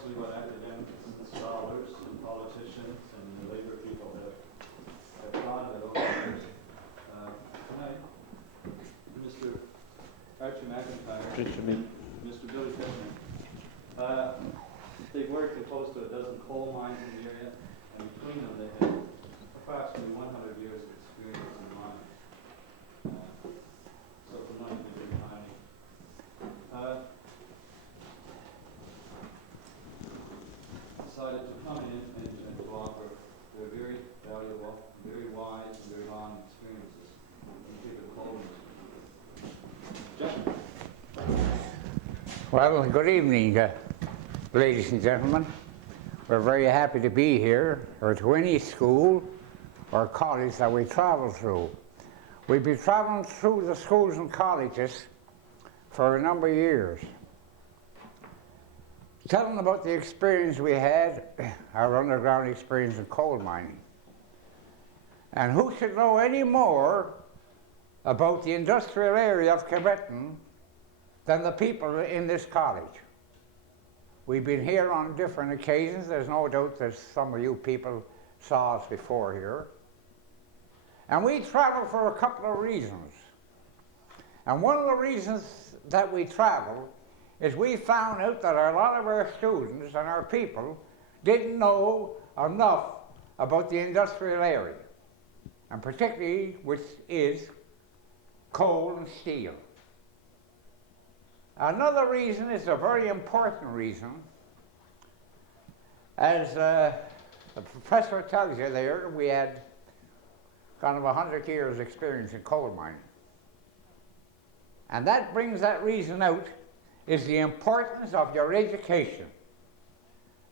mostly what academics and scholars and politicians and the labor people have thought of it over the years. Tonight, Mr. Archie MacIntyre, Mr. Billy Pittman, they've worked in close to a dozen coal mines in the area, and between them they have approximately 100 years of experience in mining. So from mining to mining. Decided to come in and to offer their very valuable, very wise, and very long experiences in the coal industry. Gentlemen. Well, good evening, ladies and gentlemen. We're very happy to be here, or to any school or college that we travel through. We've been traveling through the schools and colleges for a number of years, telling about the experience we had, our underground experience in coal mining. And who should know any more about the industrial area of Cape Breton than the people in this college. We've been here on different occasions. There's no doubt that some of you people saw us before here. And we travel for a couple of reasons. And one of the reasons that we travel is we found out that a lot of our students and our people didn't know enough about the industrial area, and particularly which is coal and steel. Another reason is a very important reason. As the professor tells you there, we had kind of 100 years experience in coal mining. And that brings that reason out, is the importance of your education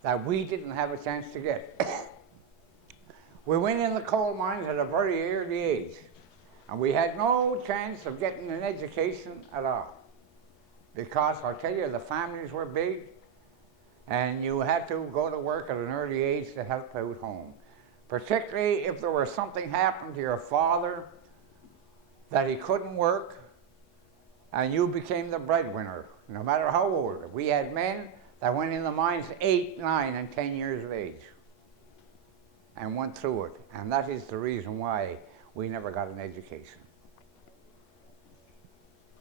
that we didn't have a chance to get. We went in the coal mines at a very early age, and we had no chance of getting an education at all. Because I'll tell you, the families were big, and you had to go to work at an early age to help out home. Particularly if there was something happened to your father that he couldn't work, and you became the breadwinner, no matter how old. We had men that went in the mines 8, 9, and 10 years of age and went through it. And that is the reason why we never got an education.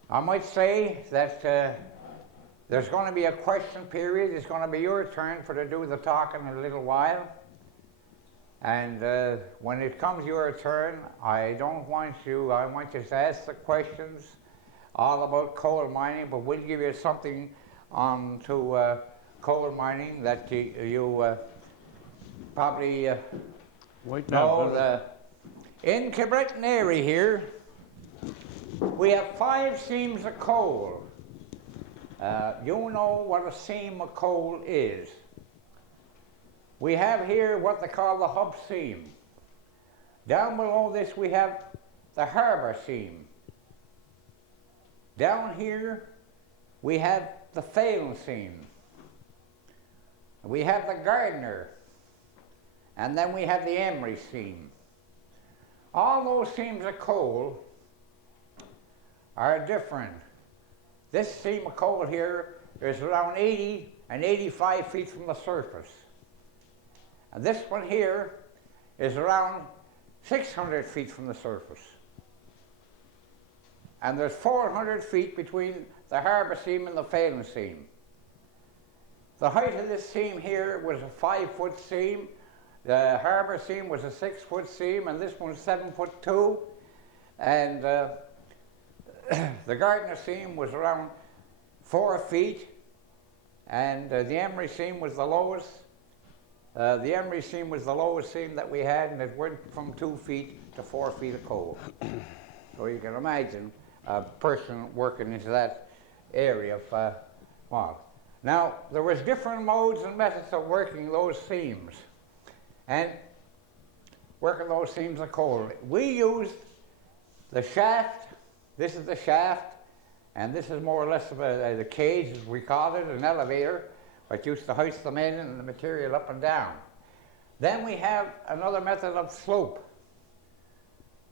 I might say that there's going to be a question period. It's going to be your turn to do the talking in a little while. And when it comes your turn, I want you to ask the questions all about coal mining, but we'll give you something on to coal mining that you probably know. In Cape Breton area here, we have 5 seams of coal. You know what a seam of coal is. We have here what they call the hub seam. Down below this we have the harbour seam. Down here we have the fail seam. We have the gardener. And then we have the emery seam. All those seams of coal are different. This seam of coal here is around 80 and 85 feet from the surface. And this one here is around 600 feet from the surface. And there's 400 feet between the harbour seam and the failing seam. The height of this seam here was a 5-foot seam. The harbour seam was a 6-foot seam, and this one's 7'2". And the gardener seam was around 4 feet, and the emery seam was the lowest. The emery seam was the lowest seam that we had, and it went from 2 feet to 4 feet of coal. So you can imagine a person working into that area of well. Now, there was different modes and methods of working those seams, and working those seams of coal. We used the shaft. This is the shaft, and this is more or less of the cage, as we call it, an elevator, but used to hoist the men and the material up and down. Then we have another method of slope,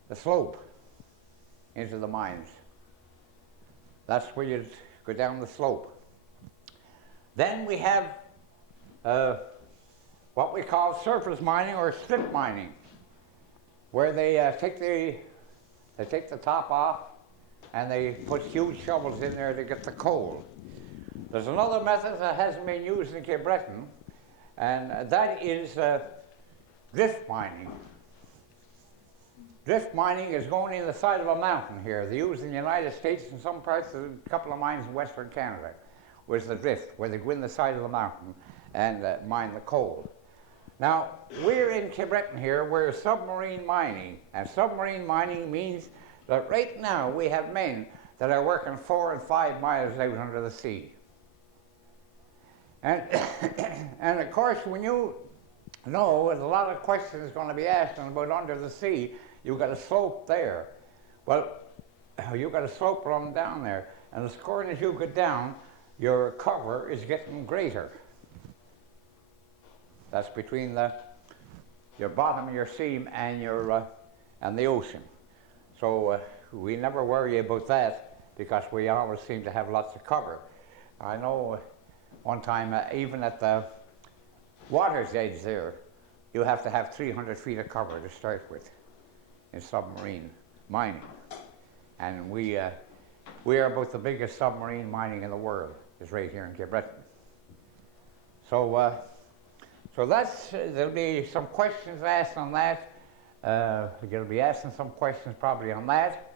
the slope into the mines. That's where you go down the slope. Then we have what we call surface mining or strip mining, where they take the top off and they put huge shovels in there to get the coal. There's another method that hasn't been used in Cape Breton, and that is drift mining. Drift mining is going in the side of a mountain here. They use in the United States and some parts of a couple of mines in Western Canada, was the drift, where they go in the side of the mountain and mine the coal. Now, we're in Cape Breton here, we're submarine mining, and submarine mining means that right now we have men that are working 4 and 5 miles out under the sea. And, and of course, when you know there's a lot of questions going to be asked about under the sea, you've got a slope there. Well, you've got a slope running down there, and as far as you go down, your cover is getting greater. That's between your bottom of your seam and and the ocean. So we never worry about that because we always seem to have lots of cover. I know one time, even at the water's edge there, you have to have 300 feet of cover to start with in submarine mining. And we are about the biggest submarine mining in the world, is right here in Cape Breton. So, so there'll be some questions asked on that. You'll be asking some questions probably on that.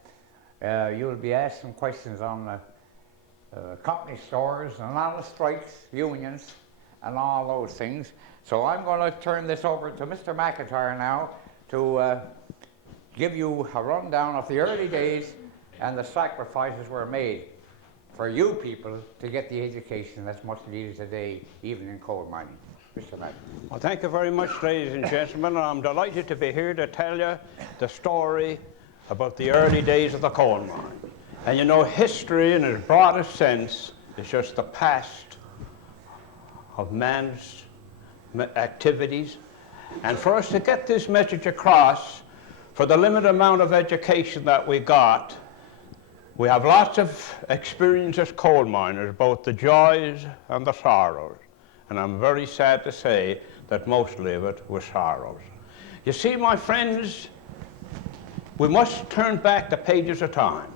You'll be asked some questions on company stores and on the strikes, unions, and all those things. So I'm going to turn this over to Mr. MacIntyre now to give you a rundown of the early days and the sacrifices were made for you people to get the education that's much needed today, even in coal mining. Mr. MacIntyre. Well, thank you very much, ladies and gentlemen. I'm delighted to be here to tell you the story about the early days of the coal mine. And you know, history in its broadest sense is just the past of man's activities. And for us to get this message across, for the limited amount of education that we got, we have lots of experience as coal miners, both the joys and the sorrows. And I'm very sad to say that mostly of it was sorrows. You see, my friends, we must turn back the pages of time.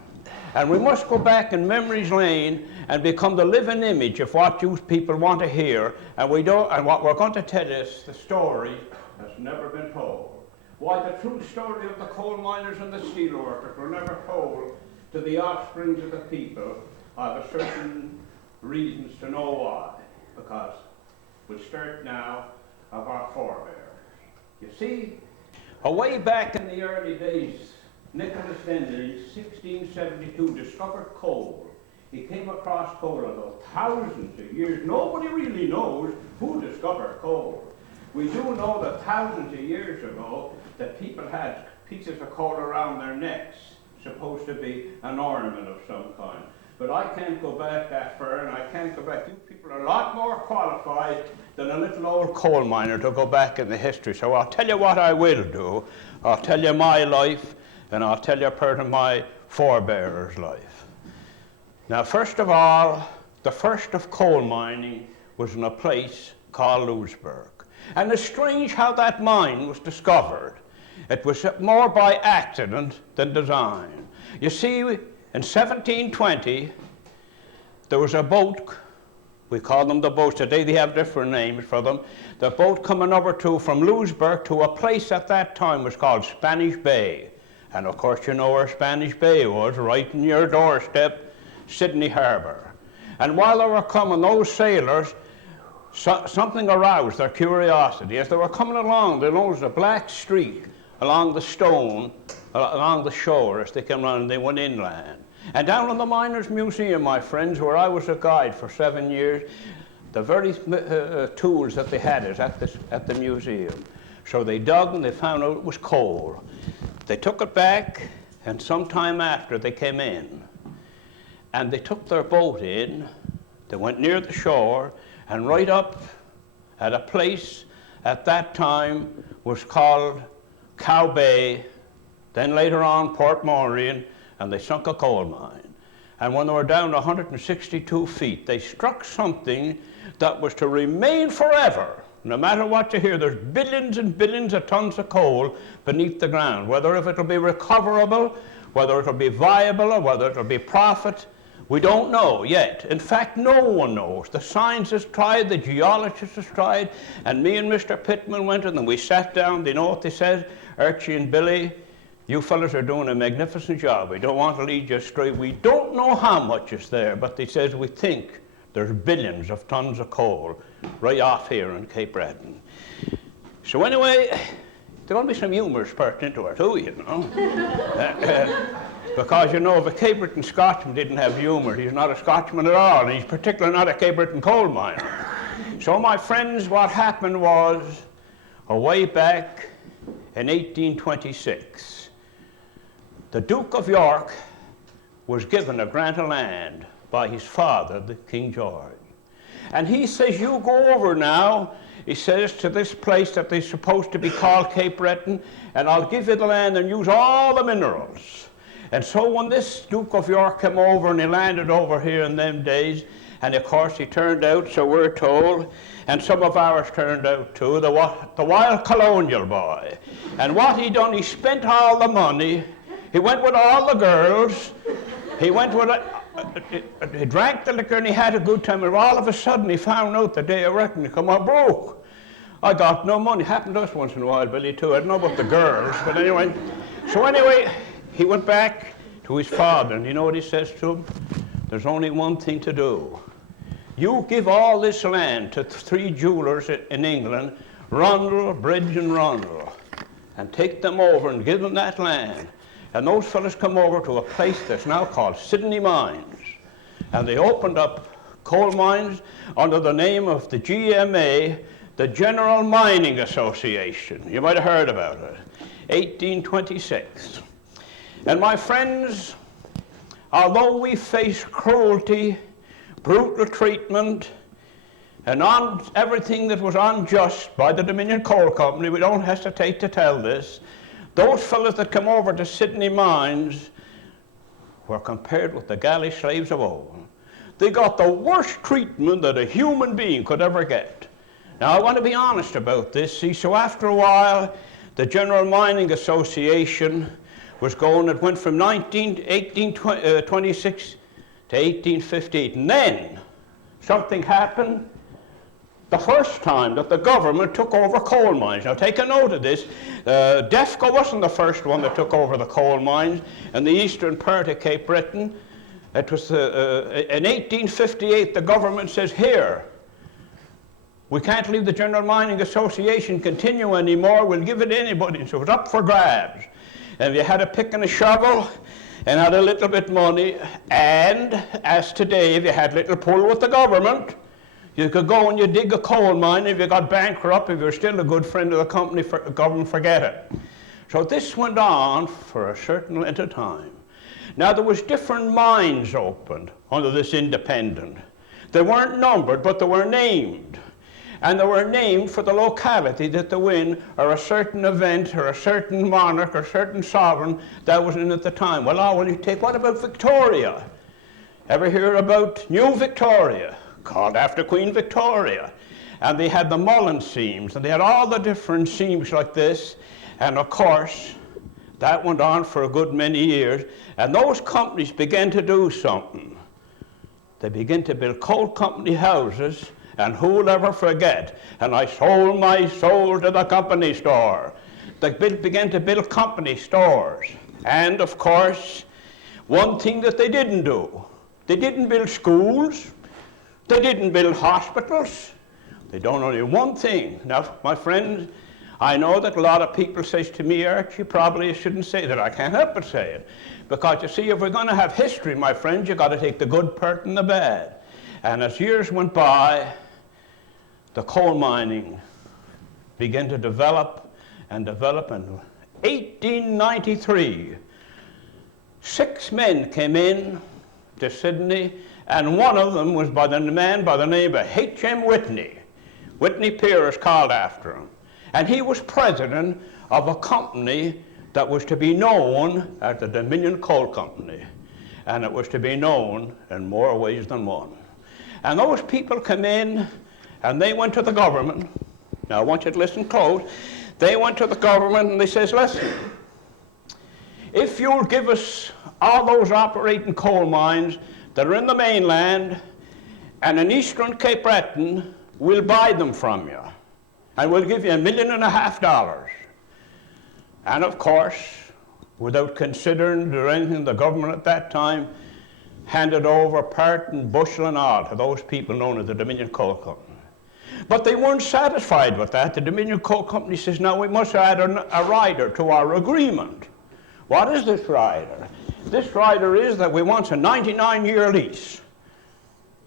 And we must go back in memory's lane and become the living image of what you people want to hear. And what we're going to tell you is the story that's never been told. Why the true story of the coal miners and the steel workers were never told to the offspring of the people. I have certain reasons to know why. Because we'll start now of our forebears. You see, way back in the early days, Nicholas Denley, 1672, discovered coal. He came across coal, although thousands of years, nobody really knows who discovered coal. We do know that thousands of years ago that people had pieces of coal around their necks, supposed to be an ornament of some kind. But I can't go back that far, and I can't go back. You people are a lot more qualified than a little old coal miner to go back in the history. So I'll tell you what I will do. I'll tell you my life, and I'll tell you part of my forebearers' life. Now, first of all, the first of coal mining was in a place called Louisburg. And it's strange how that mine was discovered. It was more by accident than design. You see, in 1720, there was a boat, we call them the boats, today they have different names for them, the boat coming over from Louisburg to a place at that time was called Spanish Bay. And of course you know where Spanish Bay was, right in your doorstep, Sydney Harbour. And while they were coming, those sailors, something aroused their curiosity. As they were coming along, they noticed a black streak along the stone, along the shore as they came around and they went inland. And down in the Miners' Museum, my friends, where I was a guide for 7 years, the very tools that they had is at the museum. So they dug and they found out it was coal. They took it back, and sometime after they came in. And they took their boat in, they went near the shore, and right up at a place at that time was called Cow Bay, then later on Port Morien, and they sunk a coal mine. And when they were down to 162 feet, they struck something that was to remain forever. No matter what you hear, there's billions and billions of tons of coal beneath the ground. Whether if it'll be recoverable, whether it'll be viable, or whether it'll be profit, we don't know yet. In fact, no one knows. The scientists tried, the geologists have tried, and me and Mr. Pittman went and we sat down. They know what they said, Archie and Billy, you fellas are doing a magnificent job. We don't want to lead you astray. We don't know how much is there, but they says we think there's billions of tons of coal right off here in Cape Breton. So anyway, there's going to be some humour spurred into it too, you know. Because, you know, if a Cape Breton Scotsman didn't have humour, he's not a Scotsman at all, and he's particularly not a Cape Breton coal miner. So, my friends, what happened was, way back in 1826, the Duke of York was given a grant of land by his father, the King George. And he says, you go over now, he says, to this place that they're supposed to be called Cape Breton, and I'll give you the land and use all the minerals. And so when this Duke of York came over and he landed over here in them days, and of course he turned out, so we're told, and some of ours turned out too, the wild colonial boy. And what he done, he spent all the money, he went with all the girls, he went with he drank the liquor and he had a good time, and all of a sudden he found out the day of reckoning, come on, broke. I got no money. Happened to us once in a while, Billy, too. I don't know about the girls, but anyway. So anyway, he went back to his father, and you know what he says to him? There's only one thing to do. You give all this land to 3 jewelers in England, Rundle, Bridge and Rundle, and take them over and give them that land. And those fellas come over to a place that's now called Sidney Mines. And they opened up coal mines under the name of the GMA, the General Mining Association. You might have heard about it. 1826. And my friends, although we face cruelty, brutal treatment, and everything that was unjust by the Dominion Coal Company, we don't hesitate to tell this, those fellas that come over to Sidney Mines were compared with the galley slaves of old. They got the worst treatment that a human being could ever get. Now, I want to be honest about this. See, so after a while, the General Mining Association was going, it went from 1826 to 1858. And then something happened the first time that the government took over coal mines. Now, take a note of this. DEFCO wasn't the first one that took over the coal mines in the eastern part of Cape Breton. It was in 1858, the government says, here, we can't leave the General Mining Association continue anymore, we'll give it to anybody. So it was up for grabs. And if you had a pick and a shovel and had a little bit money, and as today, if you had a little pull with the government, you could go and you dig a coal mine. If you got bankrupt, if you're still a good friend of the company, government, forget it. So this went on for a certain length of time. Now, there was different mines opened under this independent. They weren't numbered, but they were named. And they were named for the locality that they were in, or a certain event, or a certain monarch, or a certain sovereign that was in at the time. Well, you take, what about Victoria? Ever hear about New Victoria? Called after Queen Victoria. And they had the Mullen seams, and they had all the different seams like this. And of course, that went on for a good many years. And those companies began to do something. They began to build coal company houses, and who'll ever forget? And I sold my soul to the company store. They began to build company stores. And of course, one thing that they didn't do, they didn't build schools. They didn't build hospitals. They done only one thing. Now, my friends, I know that a lot of people say to me, Archie, probably you shouldn't say that. I can't help but say it. Because you see, if we're going to have history, my friends, you've got to take the good part and the bad. And as years went by, the coal mining began to develop and develop. And in 1893, 6 men came in to Sydney, and one of them was by the man by the name of H.M. Whitney. Whitney Pier is called after him. And he was president of a company that was to be known as the Dominion Coal Company. and it was to be known in more ways than one. And those people come in, and they went to the government. Now, I want you to listen close. They went to the government, and they says, listen, if you'll give us all those operating coal mines that are in the mainland and in eastern Cape Breton, we'll buy them from you. And we'll give you $1.5 million. And of course, without considering or anything, the government at that time handed over part and bushel and all to those people known as the Dominion Coal Company. But they weren't satisfied with that. The Dominion Coal Company says, now we must add a rider to our agreement. What is this rider? This rider is that we want a 99-year lease.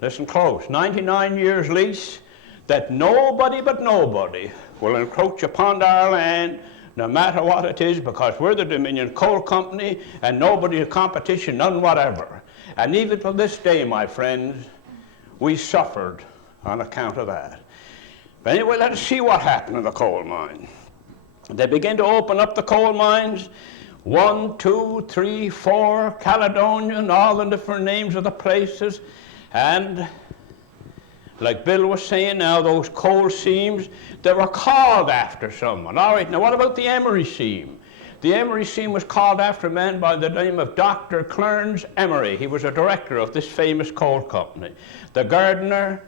Listen close, 99 years lease, that nobody but nobody will encroach upon our land, no matter what it is, because we're the Dominion Coal Company and nobody in competition, none whatever. And even to this day, my friends, we suffered on account of that. But anyway, let us see what happened in the coal mine. They began to open up the coal mines, 1, 2, 3, 4, Caledonia, and all the different names of the places. And like Bill was saying now, those coal seams, they were called after someone. All right, now what about the Emery seam? The Emery seam was called after a man by the name of Dr. Clarence Emery. He was a director of this famous coal company. The gardener,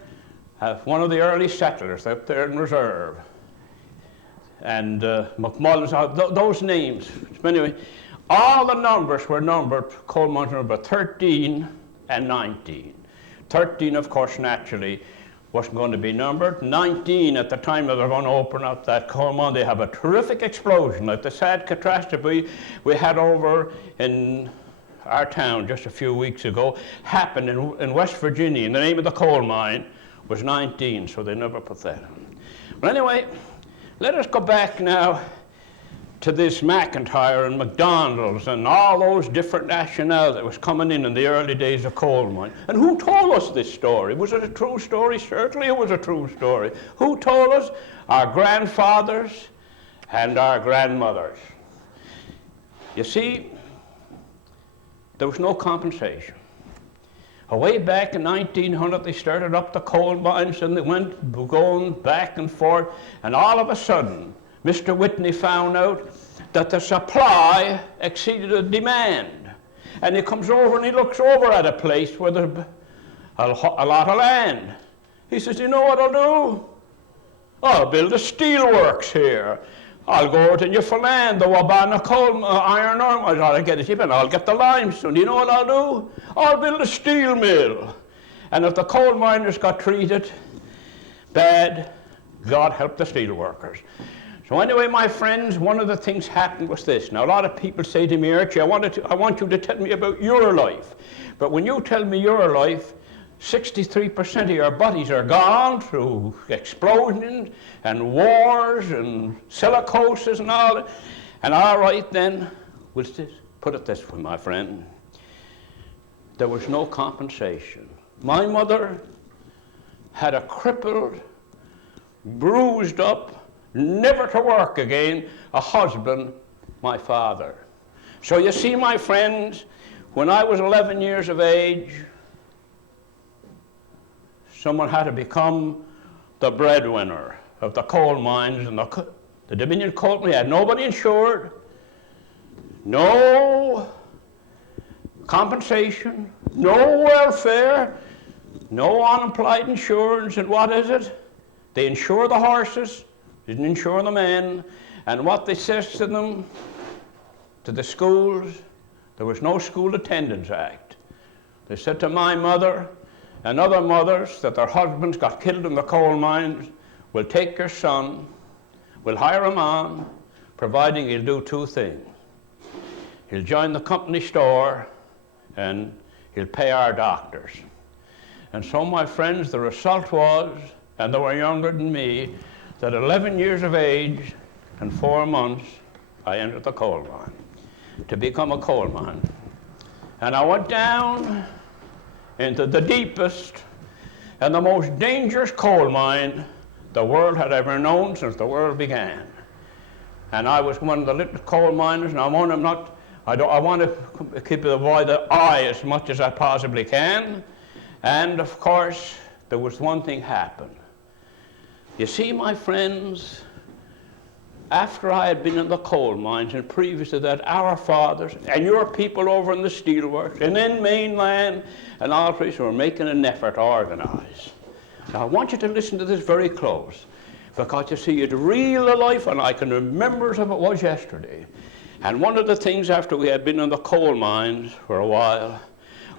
one of the early settlers up there in Reserve. And McMullen's, those names. Anyway, all the numbers were numbered, coal mines number 13 and 19. 13, of course, naturally, wasn't going to be numbered. 19, at the time that they're going to open up that coal mine, they have a terrific explosion. Like the sad catastrophe we had over in our town just a few weeks ago happened in West Virginia, and the name of the coal mine was 19, so they never put that in. But anyway, let us go back now to this MacIntyre and McDonald's and all those different nationals that was coming in the early days of coal mine. And who told us this story? Was it a true story? Certainly it was a true story. Who told us? Our grandfathers and our grandmothers. You see, there was no compensation. Way back in 1900, they started up the coal mines and they went going back and forth, and all of a sudden, Mr. Whitney found out that the supply exceeded the demand. And he comes over and he looks over at a place where there's a lot of land. He says, you know what I'll do? I'll build a steelworks here. I'll go over to Newfoundland, the Wabana coal iron ore. I'll get it, and I'll get the limestone. You know what I'll do? I'll build a steel mill. And if the coal miners got treated bad, God help the steel workers. So anyway, my friends, one of the things happened was this. Now, a lot of people say to me, Archie, I want you to tell me about your life. But when you tell me your life, 63% of your buddies are gone through explosions and wars and silicosis and all that. And all right then, we'll put it this way, my friend. There was no compensation. My mother had a crippled, bruised up, never to work again, a husband, my father. So you see, my friends, when I was 11 years of age, someone had to become the breadwinner of the coal mines, and the Dominion Coal Company had nobody insured, no compensation, no welfare, no unemployed insurance, and what is it? They insure the horses, didn't insure the men, and what they says to them, to the schools, there was no School Attendance Act. They said to my mother and other mothers that their husbands got killed in the coal mines, we'll take your son, we'll hire him on, providing he'll do two things. He'll join the company store and he'll pay our doctors. And so, my friends, the result was, and they were younger than me, that 11 years of age and 4 months, I entered the coal mine to become a coal miner. And I went down into the deepest and the most dangerous coal mine the world had ever known since the world began. And I was one of the little coal miners, and I'm I want to keep avoid the I as much as I possibly can. And of course, there was one thing happened. You see, my friends, after I had been in the coal mines and previous to that, our fathers and your people over in the steelworks and in mainland and all places were making an effort to organize. Now I want you to listen to this very close, because you see it's real life and I can remember as if it was yesterday. And one of the things after we had been in the coal mines for a while,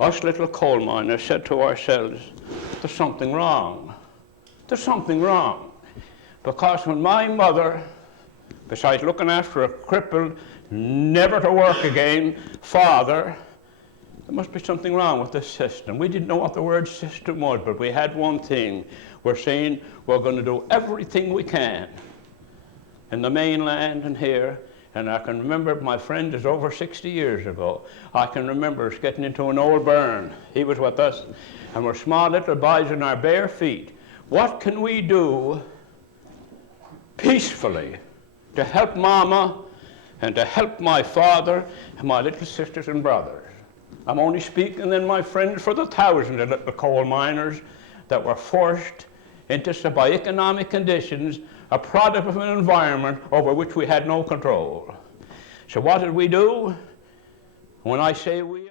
us little coal miners said to ourselves, there's something wrong. There's something wrong. Because when my mother, besides looking after a crippled, never to work again father, there must be something wrong with this system. We didn't know what the word system was, but we had one thing. We're saying we're going to do everything we can in the mainland and here. And I can remember, my friend is over 60 years ago. I can remember us getting into an old burn. He was with us, and we're small little boys in our bare feet. What can we do peacefully to help Mama and to help my father and my little sisters and brothers? I'm only speaking then, my friends, for the thousands of little coal miners that were forced into, by economic conditions, a product of an environment over which we had no control. So what did we do? When I say we...